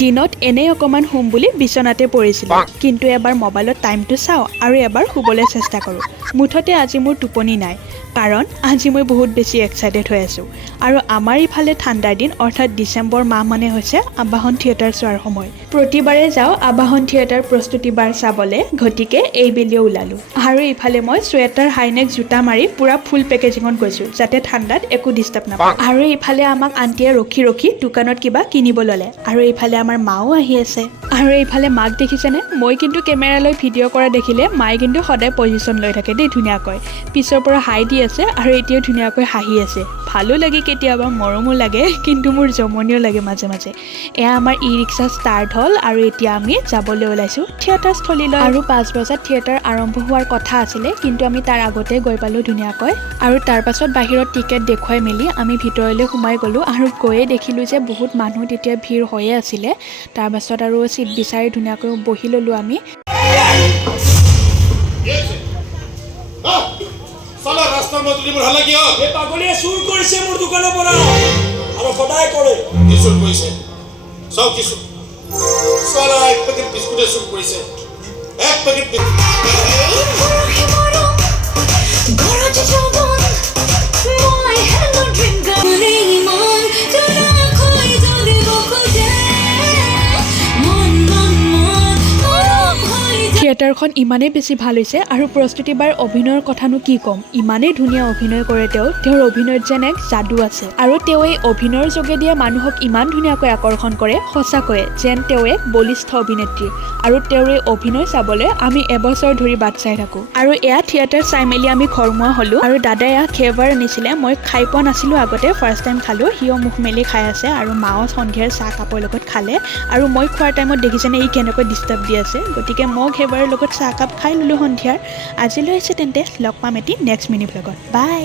দিনত এনেই অকণমান শুম বুলি বিচনাতে পৰিছিলোঁ, কিন্তু এবাৰ মোবাইলত টাইমটো চাওঁ আৰু এবাৰ শুবলৈ চেষ্টা কৰোঁ। মুঠতে আজি মোৰ টোপনি নাই, কাৰণ আজি মই বহুত বেছি এক্সাইটেড হৈ আছোঁ। আৰু আমাৰ ইফালে ঠাণ্ডাৰ দিন অৰ্থাৎ ডিচেম্বৰ মাহ মানে হৈছে আবাহন থিয়েটাৰ চোৱাৰ সময়। প্ৰতিবাৰে যাওঁ আবাহন থিয়েটাৰ প্ৰস্তুতি বাৰ চাবলৈ, গতিকে এইবেলিও ওলালোঁ। আৰু ইফালে মই চুৱেটাৰ হাইনেক জোতা মাৰি পূৰা ফুল পেকেজিঙত গৈছোঁ, যাতে ঠাণ্ডাত একো ডিষ্টাৰ্ব নাপায়। আৰু ইফালে আমাক আণ্টিয়ে ৰখি ৰখি দোকানত কিবা কিনিব ল'লে, আৰু এইফালে আমাৰ মাও আহি আছে। আৰু এইফালে মাক দেখিছেনে? মই কিন্তু কেমেৰালৈ ভিডিঅ' কৰা দেখিলে মায়ে কিন্তু সদায় পজিশ্যন লৈ থাকে দেই ধুনীয়াকৈ। পিছৰ পৰা হাই দি আছে আৰু এতিয়াও ধুনীয়াকৈ হাঁহি আছে। ভালো লাগে কেতিয়াবা, মৰমো লাগে, কিন্তু মোৰ জমনিও লাগে মাজে মাজে। এয়া আমাৰ ই ৰিক্সা ষ্টাৰ্ট হ'ল আৰু এতিয়া আমি যাবলৈ ওলাইছোঁ থিয়েটাৰ স্থলীলৈ। আৰু 5 বজাত থিয়েটাৰ আৰম্ভ হোৱাৰ কথা আছিলে, কিন্তু আমি তাৰ আগতে গৈ পালোঁ ধুনীয়াকৈ। আৰু তাৰ পাছত বাহিৰত টিকেট দেখুৱাই মেলি আমি ভিতৰলৈ সোমাই গ'লোঁ আৰু গৈয়ে দেখিলোঁ যে বহুত মানুহ তেতিয়া ভিৰ হৈয়ে আছিলে। তাৰ পাছত আৰু চিট বিচাৰি ধুনীয়াকৈ বহি ল'লোঁ আমি। সালা ৰাস্তাৰ মধ্যে দিবৰ হালা কি হয়? এ পাগলিয়ে চুৰ কৰিছে মোৰ দোকানৰ পৰা আৰু সদায় কৰে। কি চুৰ কৰিছে? সব কিছু সালা এক প্যাকেট বিস্কুটেৰ চুৰ কৰিছে। এক প্যাকেট থিয়েটাৰখন ইমানেই বেছি ভাল হৈছে আৰু প্ৰস্তুতি বাৰ অভিনয়ৰ কথানো কি ক'ম, ইমানেই ধুনীয়া অভিনয় কৰে তেওঁৰ অভিনয়ত যেন এক যাদু আছে। আৰু তেওঁ এই অভিনয়ৰ যোগেদিয়ে মানুহক ইমান ধুনীয়াকৈ আকৰ্ষণ কৰে, সঁচাকৈয়ে যেন তেওঁ এক বলিষ্ঠ অভিনেত্ৰী। আৰু তেওঁৰ এই অভিনয় চাবলৈ আমি এবছৰ ধৰি বাট চাই থাকোঁ। আৰু এয়া থিয়েটাৰ চাই মেলি আমি ঘৰমুৱা হ'লোঁ। আৰু দাদাই এয়া খেবাৰ আনিছিলে, মই খাই পোৱা নাছিলোঁ আগতে, ফাৰ্ষ্ট টাইম খালোঁ। সিও মুখ মেলি খাই আছে আৰু মাও সন্ধিয়াৰ চাহ কাপৰ লগত খালে। আৰু মই খোৱাৰ টাইমত দেখিছেনে ই কেনেকৈ ডিষ্টাৰ্ব দি আছে, গতিকে মই খেবাৰৰ লগত চাহকাপ খাই ল'লোঁ সন্ধিয়াৰ। আজিলৈ আছে তেন্তে, লগ পাম এটি নেক্সট মিনি ভ্লগত। বাই।